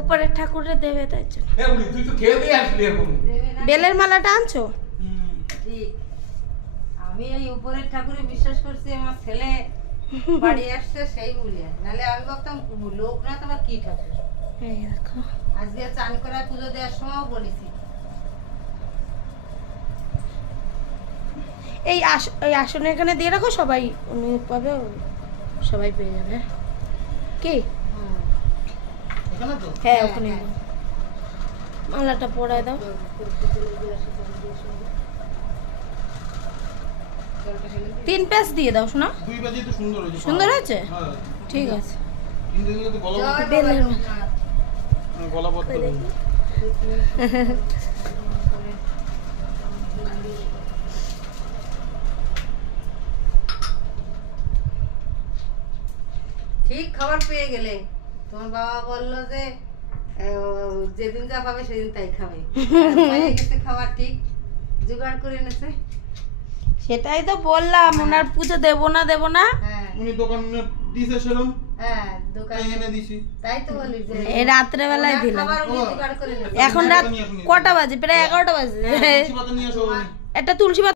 উপরে ঠাকুরে দেবে তাই জন্য। তুই তো খেয়ে দিয়ে আসলি এখন। বেলের মালাটা আনছো? ঠিক। আমি এই উপরের ঠাকুরে বিশ্বাস করছি, আমার ছেলে বাড়ি আসছে সেই বলে, নাহলে আমি ভাবতাম লোক না তো আবার কি ঠাকুর। এই দেখো আজকে চান করা পুজো দেওয়ার সময়ও বলেছি। এই আসনে এখানে দিয়ে রাখো, সবাই উনি পাবে, সবাই পেয়ে যাবে। কি এখানে তো? হ্যাঁ ওখানে মালাটা পরায় দাও। 3 প্যাচ দিয়ে দাও শোনা। 2 বাজে তো সুন্দর হয়েছে। সুন্দর হয়েছে? হ্যাঁ ঠিক আছে। কিন্তু এগুলো তো গলা বেলের গলা পড়তে হবে। ঠিক খাবার পেয়ে গেলে। তোমার বাবা বললো যে যেদিন যা পাবে সেদিন তাই খাবে। পেয়ে গেছে খাবার, ঠিক জোগাড় করে এনেছে। সেটাই তো বললাম, ওনার পুজো দেবো না। হ্যাঁ উনি দোকানে দিছে সেরকম, হ্যাঁ দোকানে এনে দিছি। তাই তো বলি যে এই রাত্রে বেলায় ওনার দিলাম। খাবার উনি জোগাড় করে এনেছে। এখন রাত কটা বাজে? প্রায় 11টা বাজে। তুলসী পাতা নিয়ে আসো। একটা তুলসী পাতা